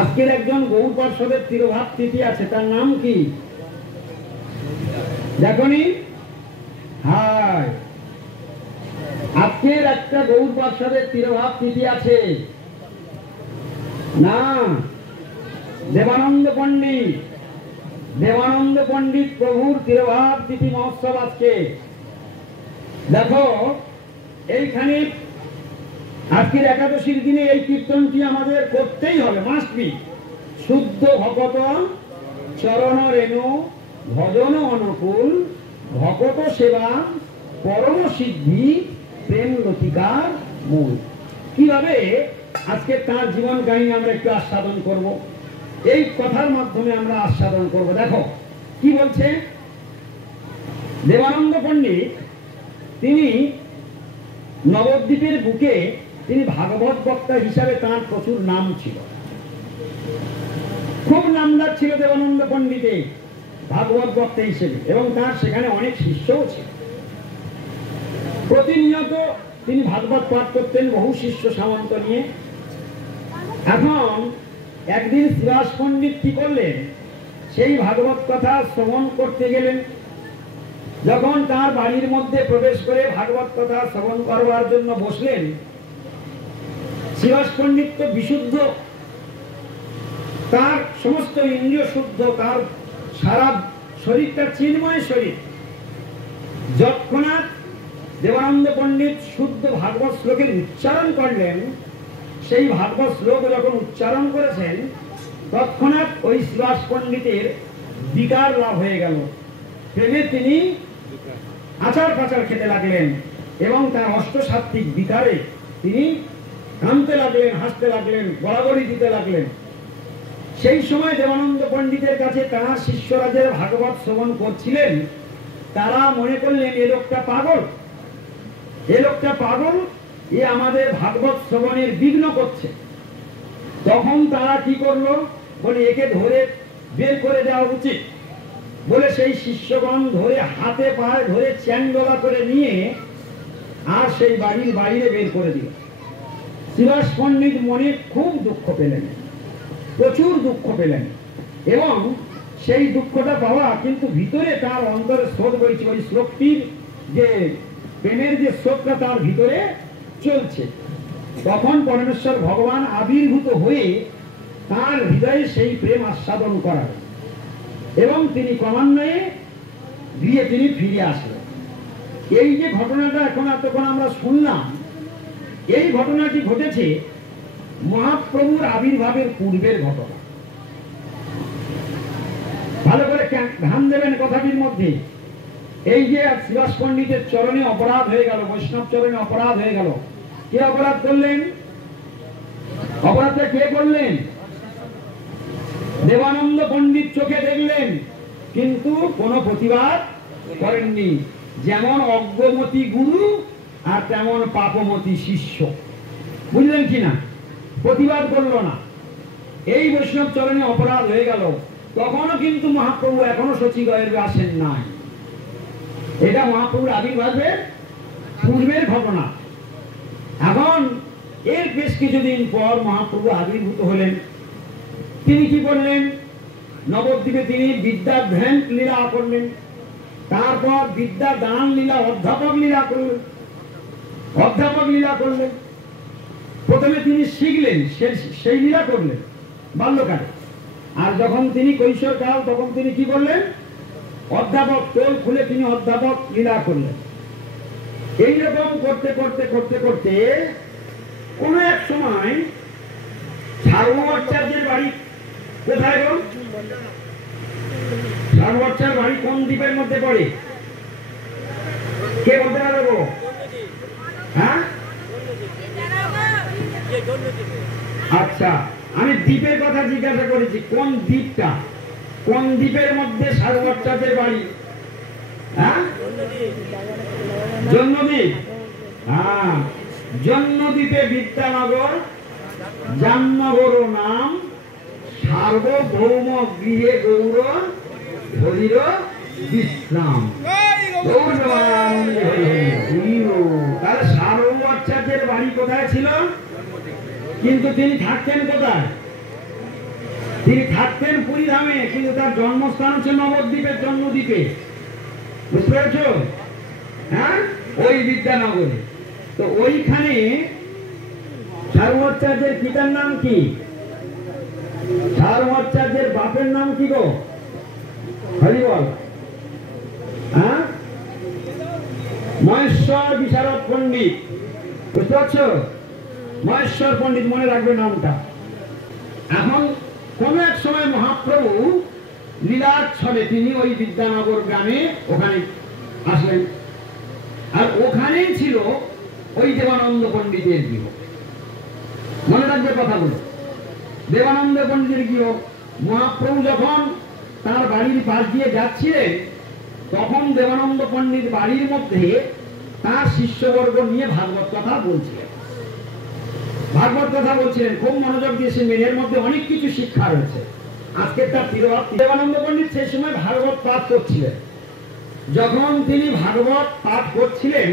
আজকের একজন গৌর পার্ষদের তিরোভাব তিথি আছে, তার নাম কি দেখনি? হায়, আজকের একটা গৌর পার্ষদের তিরোভাব তিথি আছে না? দেবানন্দ পণ্ডিত, দেবানন্দ পণ্ডিত প্রভুর তিরোভাব তিথি মহোৎসব আজকে। দেখো এইখানে আজকের একাদশীর দিনে এই কীর্তনটি আমাদের করতেই হবে, মাস্ট বি। শুদ্ধ ভকত চরণ রেণু ভজন অনুকূল ভকত সেবা পরম সিদ্ধি প্রেম লতিকার মূল। কিভাবে আজকে তার জীবন কাহিনী আমরা একটু আস্বাদন করব, এই কথার মাধ্যমে আমরা আস্বাদন করব। দেখো কি বলছে দেবানন্দ পণ্ডিত। তিনি নবদ্বীপের বুকে তিনি ভাগবত বক্তা হিসাবে তার প্রচুর নাম ছিল, খুব নামডাক ছিল দেবানন্দ পণ্ডিতের ভাগবত বক্তা হিসেবে, এবং তার সেখানে অনেক শিষ্যও ছিল। প্রতিনিয়ত তিনি ভাগবত পাঠ করতেন বহু শিষ্য সামন্ত নিয়ে। এখন একদিন শ্রীবাস পণ্ডিত কি করলেন, সেই ভাগবত কথা শ্রবণ করতে গেলেন। যখন তার বাড়ির মধ্যে প্রবেশ করে ভাগবত কথা শ্রবণ করবার জন্য বসলেন, শ্রীবাস পণ্ডিত তো বিশুদ্ধ, তার সমস্ত ইন্দ্রিয় শুদ্ধ, তার সারা শরীরটা চিন্ময় শরীর। যৎক্ষণাৎ দেবানন্দ পণ্ডিত শুদ্ধ ভাগবত শ্লোকের উচ্চারণ করলেন, সেই ভাগবত শ্লোক যখন উচ্চারণ করেছেন, তৎক্ষণাৎ ওই শ্রীবাস পণ্ডিতের বিকার লাভ হয়ে গেল। প্রেমে তিনি আচার পাচার খেতে লাগলেন, এবং তার অষ্টসাত্ত্বিক বিকারে তিনি কাঁদতে লাগলেন, হাসতে লাগলেন, গড়াগড়ি দিতে লাগলেন। সেই সময় দেবানন্দ পণ্ডিতের কাছে তাঁর শিষ্যরা যে ভাগবত শ্রবণ করছিলেন, তারা মনে করলেন এ লোকটা পাগল, এ লোকটা পাগল, এ আমাদের ভাগবত শ্রবণের বিঘ্ন করছে। তখন তারা কি করলো, বলে একে ধরে বের করে দেওয়া উচিত বলে সেই শিষ্যগণ ধরে হাতে পায়ে ধরে চ্যাংদোলা করে নিয়ে আর সেই বাড়ির বাইরে বের করে দিল। শ্রীবাস পণ্ডিত মনে খুব দুঃখ পেলেন, প্রচুর দুঃখ পেলেন, এবং সেই দুঃখটা পাওয়া কিন্তু ভিতরে তার অন্তরে স্রোত বইছে, ওই শ্লোকটির যে প্রেমের যে স্রোতটা তার ভিতরে চলছে। তখন পরমেশ্বর ভগবান আবির্ভূত হয়ে তার হৃদয়ে সেই প্রেম আস্বাদন করার, এবং তিনি ক্রমান্বয়ে গৃহে তিনি ফিরে আসলেন। এই যে ঘটনাটা এখন এতক্ষণ আমরা শুনলাম, এই ঘটনাটি ঘটেছে মহাপ্রভুর আবির্ভাবের পূর্বের ঘটনা। ভালো করে ধ্যান দেবেন কথাটির মধ্যে। এই যে শ্রীবাস পণ্ডিতের চরণে অপরাধ হয়ে গেল, বৈষ্ণব চরণে অপরাধ হয়ে গেল। কে অপরাধ করলেন? অপরাধটা কে করলেন? দেবানন্দ পণ্ডিত চোখে দেখলেন, কিন্তু কোনো প্রতিবাদ করেননি। যেমন অজ্ঞমতি গুরু আর তেমন পাপমতি শিষ্য, বুঝলেন কিনা? প্রতিবাদ করলো না। এই বৈষ্ণব চরণে অপরাধ হয়ে গেল, তখনও কিন্তু মহাপ্রভু এখনো সচিগয়ের আসেন নাই। এটা মহাপ্রভুর আবির্ভাবের পূর্বের ঘটনা। এখন এর বেশ কিছুদিন পর মহাপ্রভু আবির্ভূত হলেন। তিনি কি করলেন? নবদ্বীপে তিনি বিদ্যা ধ্যান লীলা করলেন, তারপর বিদ্যা দান লীলা, অধ্যাপক লীলা করলেন, অধ্যাপক লীলা করলেন। প্রথমে তিনি শিখলেন, সেই লীলা করলেন বাল্যকালে, আর যখন তিনি কৈশোরকাল তখন তিনি কি করলেন? অধ্যাপক টোল খুলে তিনি অধ্যাপক লীলা করলেন। এইরকম করতে করতে করতে করতে কোন এক সময় সার্বভৌমাচার্যের বাড়ি কোথায় গো? সার্বভৌমাচার্যের বাড়ি কোন দ্বীপের মধ্যে পড়ে? কে বলতে পারবে গো? হ্যাঁ, আচ্ছা, আমি দ্বীপের কথা জিজ্ঞাসা করেছি, কোন দ্বীপটা, কোন দ্বীপের মধ্যে সার্বভৌমাচার্যের বাড়ি? হ্যাঁ, জন্মদ্বীপ। হ্যাঁ, জন্মদ্বীপে বিদ্যানগর জামনগর নাম, সার্বভৌম গৃহে গৌর হরির বিশ্রাম। তাহলে সার্বভৌমাচার্যের বাড়ি কোথায় ছিল? কিন্তু তিনি থাকতেন কোথায়? তিনি থাকতেন পুরীধামে, কিন্তু তার জন্মস্থান হচ্ছে নবদ্বীপের জন্মদ্বীপে। বুঝতে পেরেছ? হ্যাঁ, ওই বিদ্যানগরে। তো ওইখানে সারমহচ্চার্যের পিতার নাম কি? সারমহচ্চার্যের বাপের নাম কি গো? হরি বল। হ্যাঁ, মহেশ্বর বিশারদ পণ্ডিত। বুঝতে পারছো? মহেশ্বর পণ্ডিত, মনে রাখবে নামটা। এখন কোন এক সময় মহাপ্রভু লীলাচ্ছলে তিনি ওই বিদ্যানগর গ্রামে ওখানে আসলেন, আর ওখানেই ছিল ওই দেবানন্দ পণ্ডিতের গৃহ। মনে রাখবে কথাগুলো। দেবানন্দ পণ্ডিতের গৃহ। মহাপ্রভু যখন তার বাড়ির পাশ দিয়ে যাচ্ছিলেন, তখন দেবানন্দ পণ্ডিত বাড়ির মধ্যে তার শিষ্যবর্গ নিয়ে ভাগবত কথা বলছিলেন। ভাগবত কথা বলছিলেন, খুব মনোযোগ দিয়ে শুনবেন, এর মধ্যে অনেক কিছু শিক্ষা রয়েছে। আজকে তার তিরোভাব। দেবানন্দ পণ্ডিত সেই সময় ভাগবত পাঠ করছিলেন। যখন তিনি ভাগবত পাঠ করছিলেন,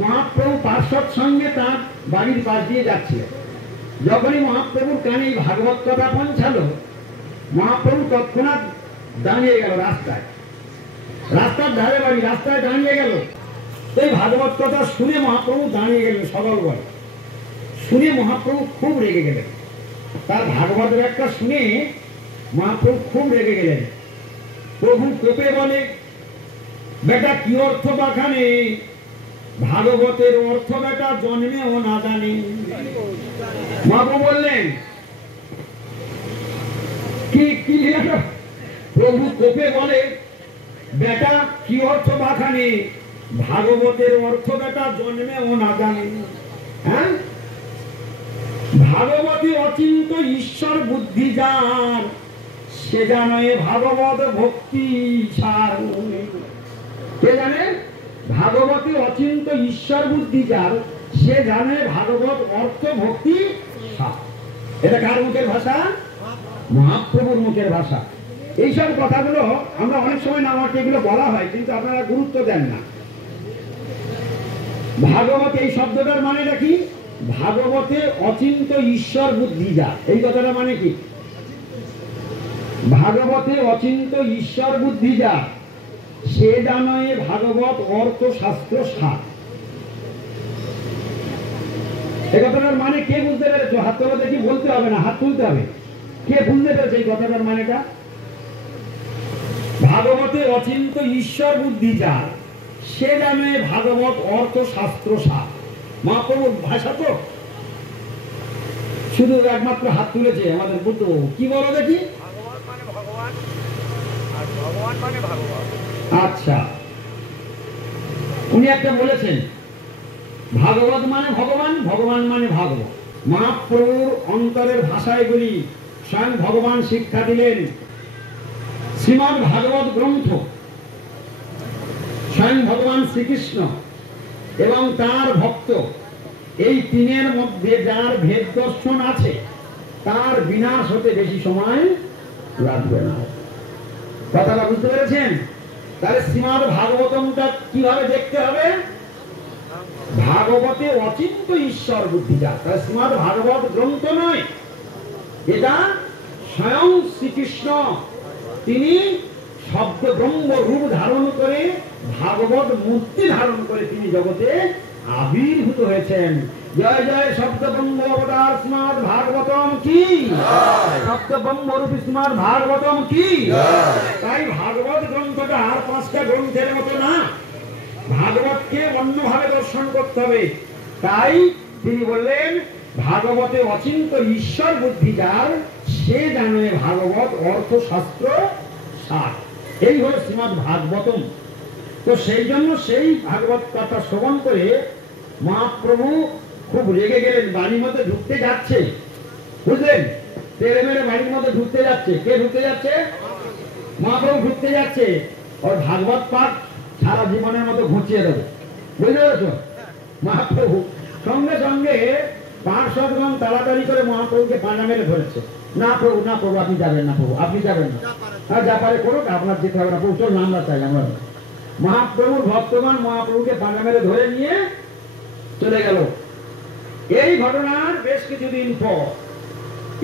মহাপ্রভু পার্শ্বদ সঙ্গে তার বাড়ির পাশ দিয়ে যাচ্ছিলেন। যখনই মহাপ্রভুর কানে ভাগবত কথা পৌঁছালো, মহাপ্রভু তৎক্ষণাৎ দাঁড়িয়ে গেল রাস্তায়। রাস্তার ধারে বাড়ি, রাস্তায় দাঁড়িয়ে গেল। এই ভাগবত কথা শুনে মহাপ্রভু দাঁড়িয়ে গেলেন সদল বলে। শুনে মহাপ্রভু খুব রেগে গেলেন। তার ভাগবত ব্যাখ্যা শুনে মহাপ্রভু খুব রেগে গেলেন। প্রভু কোপে বলে, বেটা কি অর্থ বাখানে, ভাগবতের অর্থ বেটা জন্মেও না জানি। মহাপ্রভু বললেন, কি কি? প্রভু কোপে বলে, বেটা কি অর্থ বাখানে, ভাগবতের অর্থ বেটা জন্মেও না জানি। হ্যাঁ, ভাগবতী অচিন্ত ঈশ্বর বুদ্ধি যার, সে জানে ভাগবত ভক্তি সার। কে জানে? ভাগবতী অচিন্ত ঈশ্বর বুদ্ধি যার, সে জানে ভাগবত অর্থ ভক্তি সার। এটা কার মুখের ভাষা? মহাপ্রভুর মুখের ভাষা। এইসব কথাগুলো আমরা অনেক সময় না, আমাকে এগুলো বলা হয়, কিন্তু আপনারা গুরুত্ব দেন না। ভাগবত এই শব্দটার মানেটা কি? ভাগবতে অচিন্ত ঈশ্বর বুদ্ধি যা। এই কথাটা মানে কি? ভাগবতে অচিন্ত ঈশ্বর বুদ্ধি যা, সে জানে ভাগবত অর্থ শাস্ত্র সার। এই কথাটার মানে কে বুঝতে পেরেছো? হাত তোলা দেখি, বলতে হবে না, হাত তুলতে হবে। কে বুঝতে পেরেছে এই কথাটার মানেটা? ভাগবতে অচিন্ত ঈশ্বর বুদ্ধি যা, সে জানে ভাগবত অর্থ শাস্ত্র সার। মহাপ্রভুর ভাষা তো। শুধু একমাত্র হাত তুলেছে আমাদের বুদ্ধ। কি বলো দেখি? ভগবান মানে ভগবান, আর ভগবান মানে ভাগবত। আচ্ছা, উনি একটা বলেছেন, ভাগবত মানে ভগবান, ভগবান মানে ভাগবত। মহাপ্রভুর অন্তরের ভাষায় বলি, স্বয়ং ভগবান শিক্ষা দিলেন। শ্রীমদ্ ভাগবত গ্রন্থ স্বয়ং ভগবান শ্রীকৃষ্ণ এবং তার ভক্ত, এই তিনের মধ্যে যার ভেদ দর্শন আছে, তার বিনাশ হতে বেশি সময় লাগবে না। কথাটা বুঝতে পেরেছেন? তাহলে শ্রীমদ্ ভাগবতমটা কিভাবে দেখতে হবে? ভাগবতে অচিন্ত ঈশ্বর বুদ্ধি যা। তাহলে শ্রীমদ্ ভাগবত গ্রন্থ নয়, এটা স্বয়ং শ্রীকৃষ্ণ। তিনি শব্দ ব্রহ্ম রূপ ধারণ করে, ভাগবত মূর্তি ধারণ করে তিনি জগতে আবির্ভূত হয়েছেন। জয় জয় শব্দ ব্রহ্ম অবতার শ্রীমদ্ ভাগবতম কি? শব্দ ব্রহ্ম রূপী শ্রীমদ্ ভাগবতম কি? তাই ভাগবত গ্রন্থটা আর 5টা গ্রন্থের মতো না, ভাগবতকে অন্যভাবে দর্শন করতে হবে। তাই তিনি বললেন, ভাগবতে অচিন্ত ঈশ্বর বুদ্ধি যার, সে জানে ভাগবত অর্থ শাস্ত্র সার। এই হল শ্রীমদ্ ভাগবতম। তো সেই জন্য সেই ভাগবত কথা শ্রবণ করে মহাপ্রভু খুব রেগে গেলেন। বাড়ির মধ্যে ঢুকতে যাচ্ছে, বুঝলেন? তেরে মেরে বাড়ির মধ্যে ঢুকতে যাচ্ছে। কে ঢুকতে যাচ্ছে? মহাপ্রভু ঢুকতে যাচ্ছে। ওর ভাগবত পাঠ সারা জীবনের মতো ঘুচিয়ে দেবে। বুঝতে পেরেছ? মহাপ্রভু সঙ্গে সঙ্গে পার্শ্বদগণ তাড়াতাড়ি করে মহাপ্রভুকে পাঁজা মেরে ধরেছে। না প্রভু, না প্রভু, আপনি যাবেন না, প্রভু আপনি যাবেন না। আর যা পারে করুক, আপনার যেতে হবে না প্রভু, চল আমরা চাই। আমরা মহাপ্রভুর ভক্তগণ মহাপ্রভুকে পাঁজা মেরে ধরে নিয়ে চলে গেল। এই ঘটনার বেশ কিছুদিন পর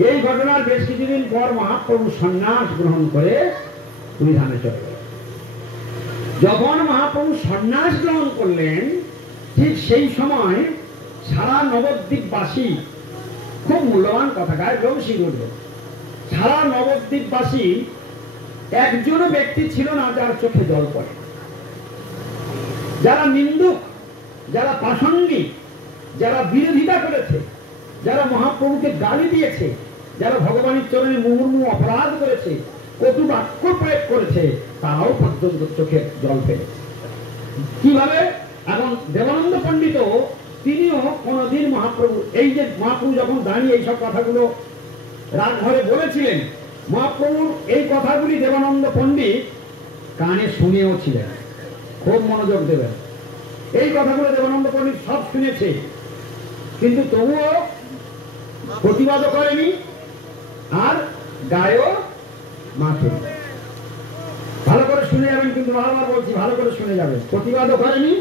এই ঘটনার বেশ কিছুদিন পর মহাপ্রভু সন্ন্যাস গ্রহণ করে পুরীধামে চলে গেলেন। যখন মহাপ্রভু সন্ন্যাস গ্রহণ করলেন, ঠিক সেই সময় সারা নবদ্বীপবাসী, খুব মূল্যবান কথা, গায়ে রংশি উঠল, সারা নবদ্বীপবাসী একজনও ব্যক্তি ছিল না যার চোখে জল পড়ে। যারা নিন্দুক, যারা প্রাসঙ্গিক, যারা বিরোধিতা করেছে, যারা মহাপ্রভুকে গালি দিয়েছে, যারা ভগবানের চরণে মুহুর্মুহু অপরাধ করেছে, কটু বাক্য প্রয়োগ করেছে, তারাও পর্যন্ত চোখে জল ফেলেছে। কিভাবে? এখন দেবানন্দ পণ্ডিত তিনিও কোনদিন মহাপ্রভু, এই যে মহাপ্রভু যখন দাঁড়িয়ে এইসব কথাগুলো রাজঘরে বলেছিলেন, মহাপ্রভুর এই কথাগুলি দেবানন্দ পণ্ডিত কানে শুনেও ছিলেন। খুব মনোযোগ দেবেন, এই কথাগুলো দেবানন্দ পণ্ডিত সব শুনেছে, কিন্তু তবুও প্রতিবাদও করেনি আর গায়েও মাথে। ভালো করে শুনে যাবেন, কিন্তু বারবার বলছি ভালো করে শুনে যাবেন। প্রতিবাদও করেনি,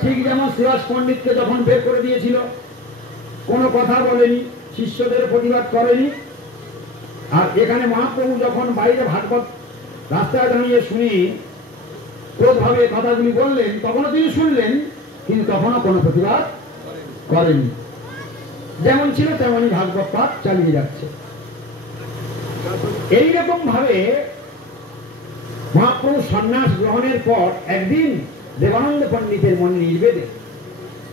ঠিক যেমন শ্রীবাস পণ্ডিতকে যখন বের করে দিয়েছিল কোনো কথা বলেনি, শিষ্যদের প্রতিবাদ করেনি। আর এখানে মহাপ্রভু যখন বাইরে ভাগবত রাস্তায় দাঁড়িয়ে শুনি ক্রোধভাবে কথাগুলি বললেন, তখনও তিনি শুনলেন, কিন্তু তখনও কোনো প্রতিবাদ করেনি। যেমন ছিল তেমনই ভাগবত পাঠ চালিয়ে যাচ্ছে। এইরকম ভাবে মহাপ্রভু সন্ন্যাস গ্রহণের পর একদিন দেবানন্দ পণ্ডিতের মনে নির্বেদে,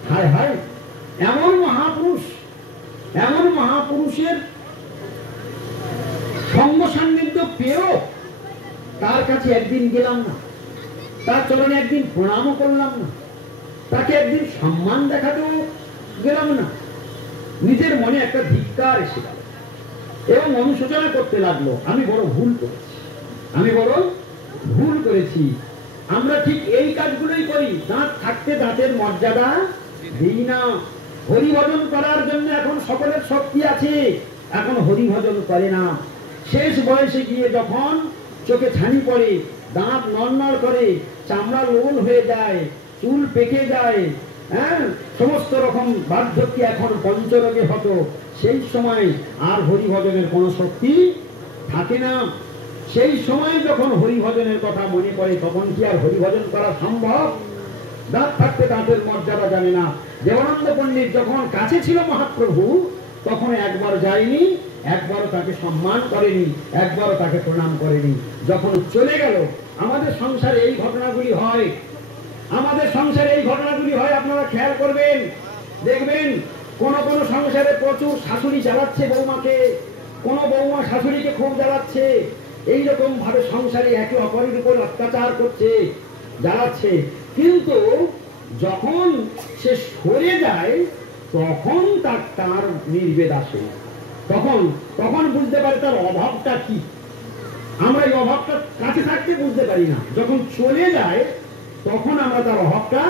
হায় হায়, এমন মহাপুরুষের সঙ্গ সান্নিধ্য পেয়েও তার কাছে একদিন গেলাম না, তার চরণে একদিন প্রণামও করলাম না, তাকে একদিন সম্মান দেখাতেও গেলাম না। নিজের মনে একটা ধিক্কার এসে গেল এবং অনুশোচনা করতে লাগলো, আমি বড় ভুল করেছি। আমরা ঠিক এই কাজগুলোই করি, দাঁত থাকতে দাঁতের মর্যাদা দিই না। হরিভজন করার জন্য এখন সকলের শক্তি আছে, এখন হরিভজন করে না। শেষ বয়সে গিয়ে যখন চোখে ছানি পড়ে, দাঁত নড়নড় করে, চামড়া লোল হয়ে যায়, চুল পেকে যায়, হ্যাঁ, সমস্ত রকম বার্ধক্য এখন পঞ্চরোগে হতো, সেই সময় আর হরিভজনের কোনো শক্তি থাকে না। সেই সময় যখন হরিভজনের কথা মনে পড়ে, তখন কি আর হরিভজন করা সম্ভব? দাঁত থাকতে দাঁতের মর্যাদা জানে না। দেবানন্দ পণ্ডিত যখন কাছে ছিল মহাপ্রভু, তখন একবার যায়নি, একবারও তাকে সম্মান করেনি, একবারও তাকে প্রণাম করেনি। যখন চলে গেল, আমাদের সংসারে এই ঘটনাগুলি হয়, আপনারা খেয়াল করবেন, দেখবেন কোন সংসারে প্রচুর শাশুড়ি জ্বালাচ্ছে বৌমাকে, কোন বৌমা শাশুড়িকে খুব জ্বালাচ্ছে, এইরকম ভাবে সংসারে একে অপরের উপর অত্যাচার করছে, জ্বালাচ্ছে। কিন্তু যখন সে সরে যায়, তখন তার নির্বেদ আসে, তখন বুঝতে পারে তার অভাবটা কি। আমরা এই অভাবটা কাছে থাকতে বুঝতে পারি না, যখন চলে যায় তখন আমরা তার অভাবটা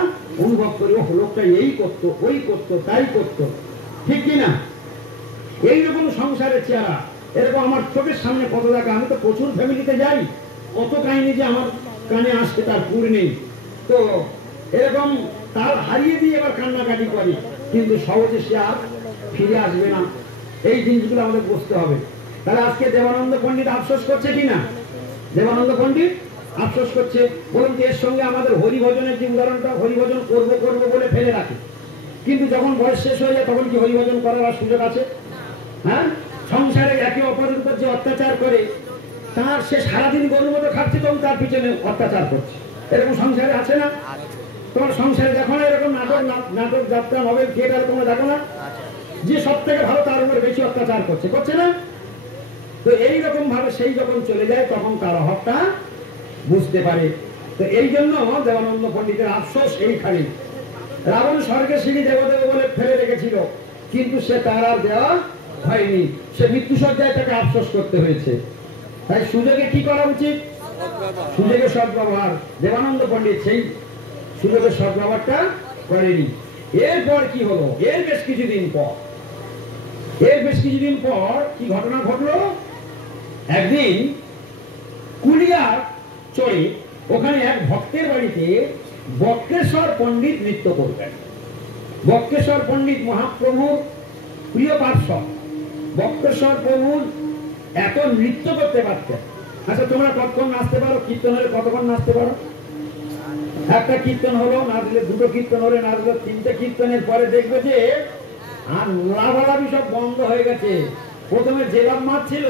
অনুভব করি। ও লোকটা এই করতো, ওই করতো, তাই করতো, ঠিক কিনা? এইরকম সংসারের চেহারা এরকম আমার চোখের সামনে কত দেখা। আমি তো প্রচুর ফ্যামিলিতে যাই, কত কাহিনী যে আমার কানে আসছে তার পুর নেই। তো এরকম তার হারিয়ে দিয়ে এবার কান্নাকাটি করি, কিন্তু সহজে সে আর ফিরে আসবে না। এই জিনিসগুলো আমাদের বুঝতে হবে। তাহলে আজকে দেবানন্দ পণ্ডিত আফসোস করছে কিনা? দেবানন্দ পণ্ডিত আফসোস করছে। বলুন, এর সঙ্গে আমাদের হরিভজনের যে উদাহরণটা, হরিভজন করবো বলে ফেলে রাখে, কিন্তু যখন বয়স শেষ হয়ে যায় তখন কি হরিভজন করার আর সুযোগ আছে? হ্যাঁ, সংসারে একে অপরের উপর যে অত্যাচার করে, তার সে সারাদিন গরুর মতো খাচ্ছে, তখন তার পিছনে অত্যাচার করছে। এরকম সংসারে আছে না? তোমার সংসারে দেখো না এরকম নাটক যাত্রা নভেল থিয়েটার তোমরা দেখো না, যে সব থেকে ভালো তার উপরে বেশি অত্যাচার করছে না? তো এইরকম ভাবে সেই যখন চলে যায়, তখন তার অভাবটা বুঝতে পারে। তো এই জন্য দেবানন্দ পণ্ডিতের আফসোস এইখানে। রাবণ স্বর্গে সিঁড়ি দেবদেব বলে ফেলে রেখেছিল, কিন্তু সে তার আর দেওয়া হয়নি, সে মৃত্যুসজ্জায় তাকে আফসোস করতে হয়েছে। তাই সুযোগে কি করা উচিত? সুযোগের সদ্ব্যবহার। দেবানন্দ পণ্ডিত সেই সুযোগের সদ্ব্যবহারটা করেনি। এরপর কি হলো? এর বেশ কিছুদিন পর কি ঘটনা ঘটলো? একদিন কুলিয়ার চড়ে ওখানে এক ভক্তের বাড়িতে বক্রেশ্বর পণ্ডিত নৃত্য করবেন। বক্রেশ্বর পণ্ডিত মহাপ্রভুর প্রিয় পার্শ্বদ, বক্রেশ্বর প্রভু এত নৃত্য করতে পারতেন। আচ্ছা, তোমরা কতক্ষণ নাচতে পারো? কীর্তন হলে কতক্ষণ নাচতে পারো? একটা কীর্তন হলো, নাচলে দুটো কীর্তন হলে নাচলো, তিনটে কীর্তনের পরে দেখবে যে আর লাভালাভি সব বন্ধ হয়ে গেছে। প্রথমে যে লাভ মারছিল,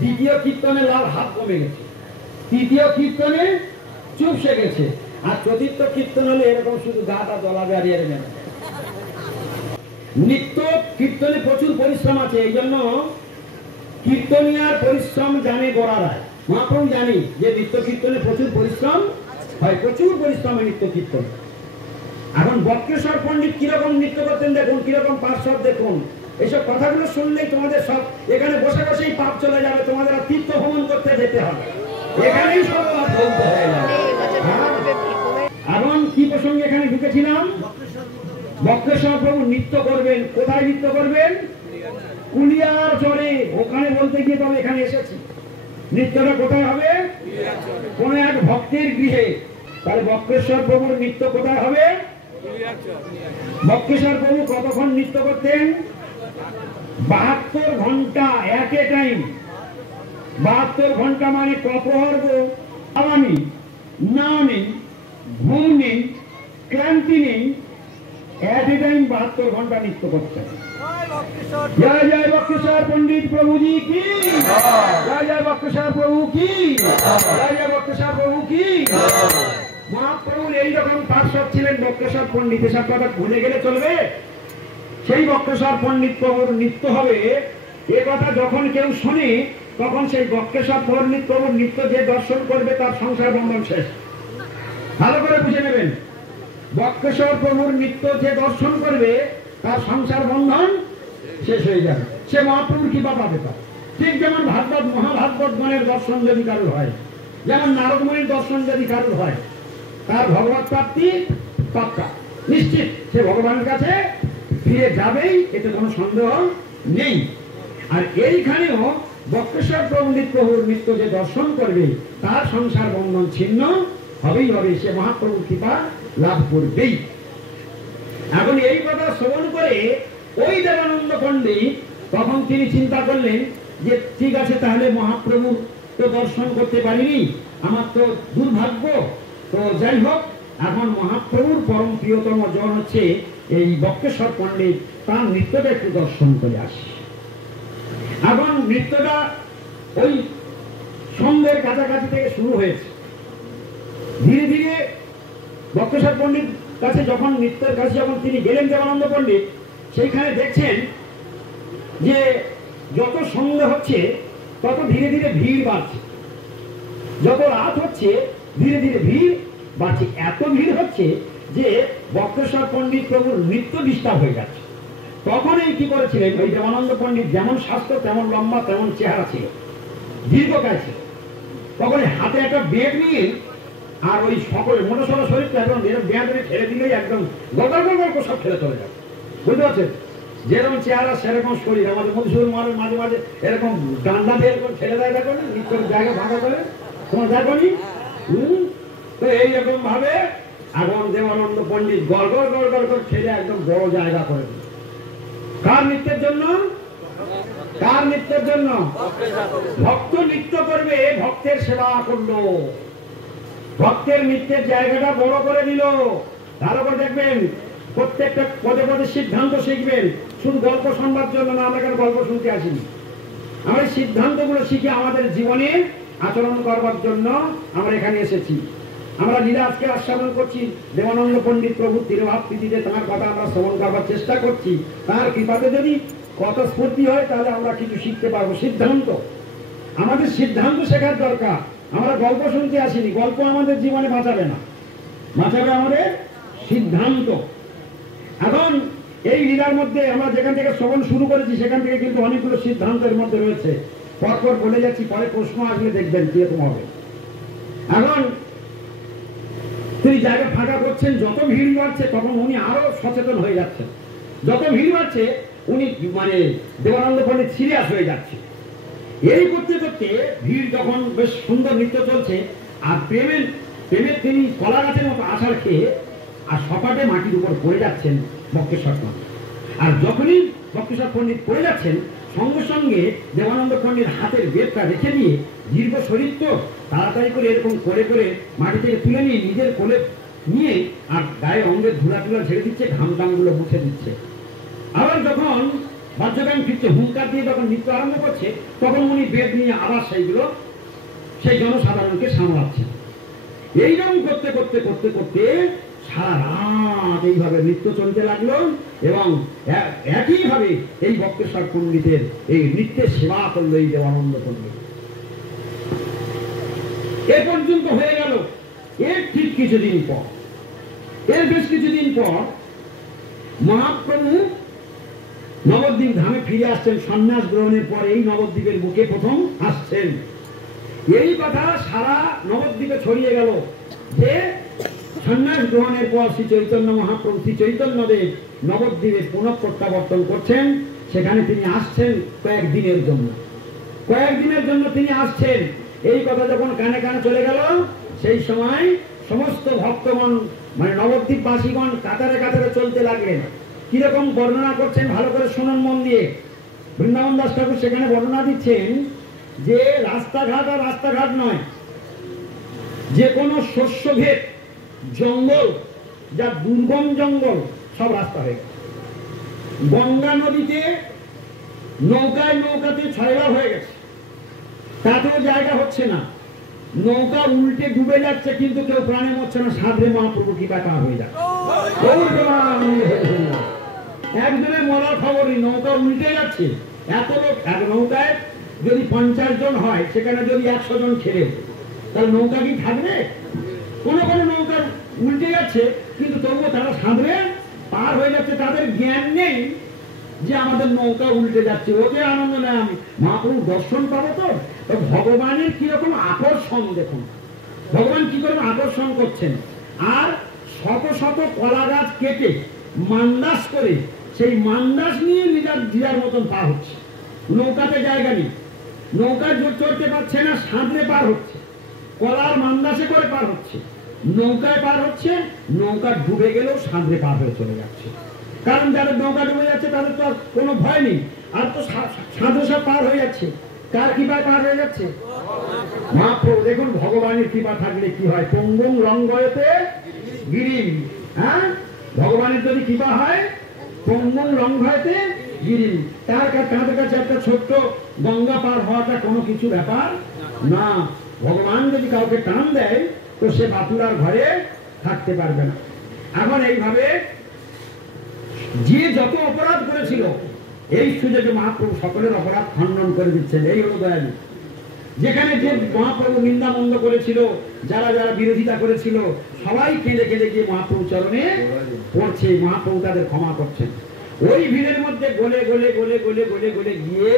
দ্বিতীয় কীর্তনে লাভ হাত কমে গেছে, তৃতীয় কীর্তনে চুপসে গেছে, আর চতুর্থ কীর্তন হলে এরকম শুধু গাটা দলাবে আর এর মেনে। নিত্য কীর্তনে প্রচুর পরিশ্রম আছে, এই জন্য কীর্তনিয়ার পরিশ্রম জানে গোড়া রায়। মহাপ্রভু জানি যে নিত্য কীর্তনে প্রচুর পরিশ্রম হয়, প্রচুর পরিশ্রম হয় নিত্য কীর্তন। এখন বক্রেশ্বর পণ্ডিত কিরকম নৃত্য করতেন দেখুন, কিরকম পার্শ্বদ দেখুন। এইসব কথাগুলো শুনলেই তোমাদের সব এখানে বসে বসেই পাপ চলে যাবে, তোমাদের আর তীর্থ ভ্রমণ করতে যেতে হবে, এখানেই সব পাপ বলতে হয়ে যাবে। এখন কি প্রসঙ্গে এখানে ঢুকেছিলাম? বক্রেশ্বর প্রভু নৃত্য করবেন। কোথায় নৃত্য করবেন? কুলিয়ার চরে। ওখানে বলতে গিয়ে তবে এখানে এসেছি। নৃত্যটা কোথায় হবে? কোন এক ভক্তের গৃহে। তাহলে বক্রেশ্বর প্রভুর নৃত্য কোথায় হবে? বক্রেশ্বর প্রভু কতক্ষণ নৃত্য করতেন? 72 ঘন্টা এট এ টাইম। 72 ঘন্টা মানে কপ্রহর খাওয়া নেই, না নেই, ঘুম নেই, ক্লান্তি নেই, এট এ টাইম 72 ঘন্টা নৃত্য করতেন। জয় জয় বক্রেশ্বর পণ্ডিত প্রভুজি কি, জয় জয় বক্রেশ্বর প্রভু কি, জয় জয় বক্রেশ্বর প্রভু কি। মহাপ্রভুর এইরকম পার্শ্বদ ছিলেন বক্রেশ্বর পণ্ডিত। এসব কথা ভুলে গেলে চলবে? সেই বক্রেশ্বর পণ্ডিত প্রভুর নৃত্য হবে, এ কথা যখন কেউ শোনে তখন সেই বক্রেশ্বর পণ্ডিত প্রভুর নৃত্য যে দর্শন করবে তার সংসার বন্ধন শেষ। ভালো করে বুঝে নেবেন, বক্রেশ্বর প্রভুর নৃত্য যে দর্শন করবে তার সংসার বন্ধন শেষ হয়ে যাবে, সে মহাপ্রভুর কৃপা পাবে। ঠিক যেমন ভাগবত মহাভাগবত গণের দর্শন যদি কারোর হয়, যেমন নারদমণির দর্শন যদি কারোর হয়, তার ভগবত প্রাপ্তি পাক্কা নিশ্চিত, সে ভগবানের কাছে ফিরে যাবেই, এতে কোনো সন্দেহ নেই। আর এইখানেও বক্রেশ্বর পণ্ডিত প্রভুর নৃত্য যে দর্শন করবে তার সংসার বন্ধন ছিন্ন হবেই হবে, সে মহাপ্রভুর কৃপা লাভ করবেই। এখন এই কথা শ্রবণ করে ওই দেবানন্দ পণ্ডিত তখন তিনি চিন্তা করলেন যে ঠিক আছে, তাহলে মহাপ্রভু তো দর্শন করতে পারিনি, আমার তো দুর্ভাগ্য। তো যাই হোক, এখন মহাপ্রভুর পরম প্রিয়তম জন হচ্ছে এই বক্রেশ্বর পণ্ডিত, তার নৃত্যটা একটু দর্শন করে আসি। এখন নৃত্যটা ওই সন্ধ্যের কাছাকাছি থেকে শুরু হয়েছে। ধীরে ধীরে বক্রেশ্বর পণ্ডিত কাছে যখন নৃত্যের কাছে যখন তিনি গেলেন দেবানন্দ পণ্ডিত, সেইখানে দেখছেন যে যত সন্ধ্যা হচ্ছে তত ধীরে ধীরে ভিড় বাড়ছে, যত রাত হচ্ছে ধীরে ধীরে ভিড় বাড়ছে। এত ভিড় হচ্ছে যে বক্রেশ্বর পণ্ডিত প্রভুর নৃত্য ডিস্টার্ব হয়ে যাচ্ছে। তখন এই কি করেছিলেন, ওই দেবানন্দ পণ্ডিত যেমন স্বাস্থ্য তেমন লম্বা তেমন চেহারা ছিল, দীর্ঘকায় ছিল, তখন হাতে একটা বেদ নিয়ে আর ওই সকলে মোটসলা শরীরটা একদম বেঁধে ঠেলে দিলেই একদম গদর গদর করে সব ঠেলে চলে যাবে। বুঝতে পারছেন? যেরকম চেহারা সেরকম শরীর। আমাদের মধুসূদন মানুষ মাঝে মাঝে এরকম ডান্ডা দিয়ে এরকম ঠেলে দেয়, দেখো না, নিত্য জায়গা ফাঁকা করে, তোমার দেখো নি? তো এইরকম ভাবে এখন দেবানন্দ পণ্ডিত গড় গড় গড় গড় করে ঠেলে একদম বড় জায়গা করে দিল। কার নৃত্যের জন্য? কার নৃত্যের জন্য? ভক্ত নৃত্য করবে, ভক্তের সেবা করলো, ভক্তের নৃত্যের জায়গাটা বড় করে দিল। ভালো করে দেখবেন, প্রত্যেকটা পদে পদে সিদ্ধান্ত শিখবেন। শুধু গল্প শোনবার জন্য না, আমরা কেন গল্প শুনতে আসিনি। আমরা এই সিদ্ধান্তগুলো শিখে আমাদের জীবনে আচরণ করবার জন্য আমরা এখানে এসেছি। আমরা লীলা আজকে আস্বাদন করছি, দেবানন্দ পণ্ডিত প্রভুর তিরোভাব প্রীতিতে তাঁর কথা আমরা শ্রবণ করবার চেষ্টা করছি। তার কৃপাতে যদি কত স্ফূর্তি হয় তাহলে আমরা কিছু শিখতে পারবো। সিদ্ধান্ত, আমাদের সিদ্ধান্ত শেখার দরকার। আমরা গল্প শুনতে আসিনি, গল্প আমাদের জীবনে বাঁচাবে না, বাঁচাবে আমাদের সিদ্ধান্ত। এখন এই লীলার মধ্যে আমরা যেখান থেকে শ্রবণ শুরু করেছি সেখান থেকে কিন্তু অনেকগুলো সিদ্ধান্তের মধ্যে রয়েছে। পরপর বলে যাচ্ছি, পরে প্রশ্ন আসলে দেখবেন কিরকম হবে। এখন তিনি জায়গা ফাঁকা করছেন, যত ভিড় বাড়ছে তখন উনি আরো সচেতন হয়ে যাচ্ছেন। যত ভিড় বাড়ছে উনি মানে দেবানন্দ পণ্ডিত সিরিয়াস হয়ে যাচ্ছে। এই করতে করতে ভিড় যখন বেশ সুন্দর নৃত্য চলছে, আর প্রেমের তিনি কলা গাছের মতো আছাড় খেয়ে আর সপাটে মাটির উপর পড়ে যাচ্ছেন বক্রেশ্বর পণ্ডিত। আর যখনই বক্রেশ্বর পণ্ডিত পড়ে যাচ্ছেন সঙ্গে সঙ্গে দেবানন্দ পণ্ডিত হাতের বেদটা রেখে দিয়ে, দীর্ঘ শরীর তো, তাড়াতাড়ি করে এরকম করে করে মাটি থেকে তুলে নিয়ে নিজের কোলে নিয়ে আর গায়ে অঙ্গের ধুলা টুলা ঝেড়ে দিচ্ছে, ঘাম টামগুলো মুছে দিচ্ছে। আবার যখন বাদ্যগান ফিরছে, হুঙ্কার দিয়ে যখন নৃত্য আরম্ভ করছে, তখন উনি বেদ নিয়ে আবার সেইগুলো সেই জনসাধারণকে সামলাচ্ছে। এইরকম করতে করতে করতে করতে সারা রাত এইভাবে নৃত্য চলতে লাগলো এবং একইভাবে এই বক্রেশ্বর পণ্ডিতের এই নৃত্যের সেবা করলো এই দেবানন্দ পণ্ডিত। এ পর্যন্ত হয়ে গেল। এর ঠিক কিছুদিন পর, এর বেশ কিছুদিন পর মহাপ্রভু নবদ্বীপ ধামে ফিরে আসছেন। সন্ন্যাস গ্রহণের পর এই নবদ্বীপের বুকে প্রথম আসছেন। এই কথা সারা নবদ্বীপে ছড়িয়ে গেল যে সন্ন্যাস গ্রহণের পর শ্রী চৈতন্য মহাপ্রভু, শ্রী চৈতন্যদেব নবদ্বীপে পুনঃ প্রত্যাবর্তন করছেন। সেখানে তিনি আসছেন কয়েকদিনের জন্য, কয়েকদিনের জন্য তিনি আসছেন। এই কথা যখন কানে কানে চলে গেল, সেই সময় সমস্ত ভক্তগণ মানে নবদ্বীপবাসীগণ কাতারে কাতারে চলতে লাগলেন। কিরকম বর্ণনা করছেন ভালো করে শুনুন মন দিয়ে। বৃন্দাবন দাস ঠাকুর সেখানে বর্ণনা দিচ্ছেন যে রাস্তাঘাট আর রাস্তাঘাট নয়, যে কোনো শস্যভেদ জঙ্গল, যা দুর্গম জঙ্গল, সব রাস্তা হয়ে গেছে। গঙ্গা নদীতে নৌকায় নৌকাতে ছয়লা হয়ে গেছে, তাতেও জায়গা হচ্ছে না। নৌকা উল্টে ডুবে যাচ্ছে, কিন্তু কেউ প্রাণে মরছে না। সাধরে মহাপ্রভু কৃপা তা হয়ে যাচ্ছে। একজনের মরার খবরই, নৌকা উল্টে যাচ্ছে। এত লোক এক নৌকায় যদি 50 জন হয়, সেখানে যদি 100 জন খেলে, তাহলে নৌকা কি থাকবে? কোনো কোনো নৌকা উল্টে যাচ্ছে, কিন্তু তবুও তারা সাধরে পার হয়ে যাচ্ছে। তাদের জ্ঞান নেই যে আমাদের নৌকা উল্টে যাচ্ছে। ওকে আনন্দ নেয়, আমি মহাপ্রভু দর্শন পাবো তো। ভগবানের কিরকম আকর্ষণ দেখুন, ভগবান কি করে আকর্ষণ করছেন। আর শত শত কলা গাছ কেটে মান্দাস করে সেই মান্দাস নিয়ে নিজের মতন পার হচ্ছে। নৌকাতে জায়গা নেই, নৌকা চড়তে পারছে না, সাঁতরে পার হচ্ছে। কলার মান্দাসে করে পার হচ্ছে, নৌকায় পার হচ্ছে। নৌকা ডুবে গেলেও সাঁতরে পার হয়ে চলে যাচ্ছে। কারণ যাদের নৌকা ডুবে যাচ্ছে তাদের তো আর কোনো ভয় নেই, আর তো সাঁতরে সব পার হয়ে যাচ্ছে। কার কৃপায় পার হয়ে যাচ্ছে? মহাপ্রভু। দেখুন ভগবানের কৃপা থাকলে কি হয়। পঙ্গুং রঙ্গয়তে গিরিম। হ্যাঁ, ভগবানের যদি কৃপা হয়, পঙ্গুং রঙ্গয়তে গিরিম। তার কাছে একটা ছোট্ট গঙ্গা পার হওয়াটা কোনো কিছু ব্যাপার না। ভগবান যদি কাউকে টান দেয়, তো সে বাতুলার ঘরে থাকতে পারবে না। এখন এইভাবে যে যত অপরাধ করেছিল, এই সুযোগে মহাপ্রভু সকলের অপরাধ খণ্ডন করে দিচ্ছেন। এই হলো দয়ালু। যেখানে যে মহাপ্রভু নিন্দা মন্দ করেছিল, যারা যারা বিরোধিতা করেছিল, সবাই কেঁদে কেঁদে গিয়ে মহাপ্রভু চরণে পড়ছে। মহাপ্রভু তাদের ক্ষমা করছেন। ওই ভিড়ের মধ্যে গলে গলে গলে গলে গলে গলে গিয়ে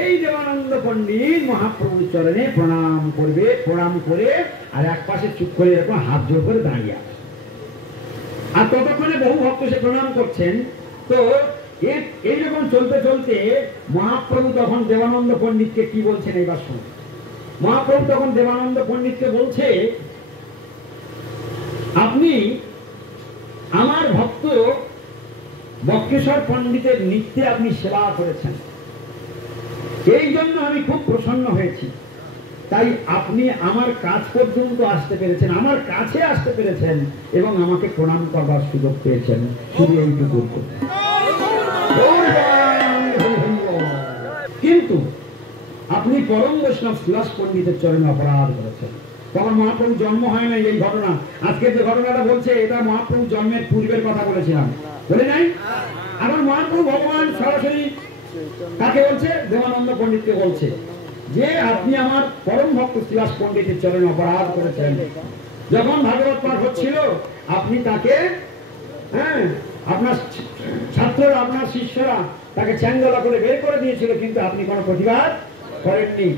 এই দেবানন্দ পণ্ডিত মহাপ্রভুর চরণে প্রণাম করবে। প্রণাম করে আর এক পাশে চুপ করে এরকম হাত জোর করে দাঁড়িয়ে আছে। আর ততক্ষণে বহু ভক্ত সে প্রণাম করছেন। তো এইরকম চলতে চলতে মহাপ্রভু তখন দেবানন্দ পণ্ডিতকে কি বলছেন এইবার শুনুন। মহাপ্রভু তখন দেবানন্দ পণ্ডিতকে বলছে, আপনি আমার ভক্ত বক্রেশ্বর পণ্ডিতের নৃত্যে আপনি সেবা করেছেন, এই জন্য আমি খুব প্রসন্ন হয়েছি। তাই আপনি আমার কাছ পর্যন্ত আসতে পেরেছেন, আমার কাছে আসতে পেরেছেন এবং আমাকে প্রণাম করবার সুযোগ পেয়েছেন। শুধু এইটুকু। কিন্তু আপনি পরম বৈষ্ণব সুভাষ পণ্ডিতের চরণে অপরাধ করেছেন। তখন মহাপ্রভু জন্ম হয় না এই ঘটনা। আজকে যে ঘটনাটা বলছে, এটা মহাপ্রভু জন্মের পূর্বের কথা বলেছিলাম, বলে নাই? এখন মহাপ্রভু ভগবান সরাসরি কাকে বলছে? দেবানন্দ পণ্ডিতকে বলছে যে আপনি আমার পরম ভক্ত সুভাষ পণ্ডিতের চরণে অপরাধ করেছেন। যখন ভাগবত পাঠ হচ্ছিল, আপনি তাকে, হ্যাঁ, আপনার ছাত্ররা, আপনার শিষ্যরা তাকে চ্যাংদোলা করে বের করে দিয়েছিল, কিন্তু আপনি কোনো প্রতিবাদ করেননি।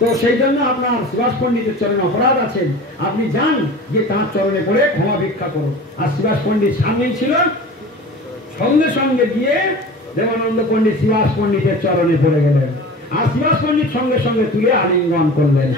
তো সেই জন্য আপনার সুভাষ পণ্ডিতের চরণে অপরাধ আছেন। আপনি যান, যে তাঁর চরণে পড়ে ক্ষমা ভিক্ষা করুন। আর সুভাষ পণ্ডিত সামনেই ছিল, সঙ্গে সঙ্গে গিয়ে দেবানন্দ পণ্ডিত সুভাষ পণ্ডিতের চরণে পড়ে গেলেন। আর সুভাষ পণ্ডিত সঙ্গে সঙ্গে তুলে আলিঙ্গন করলেন।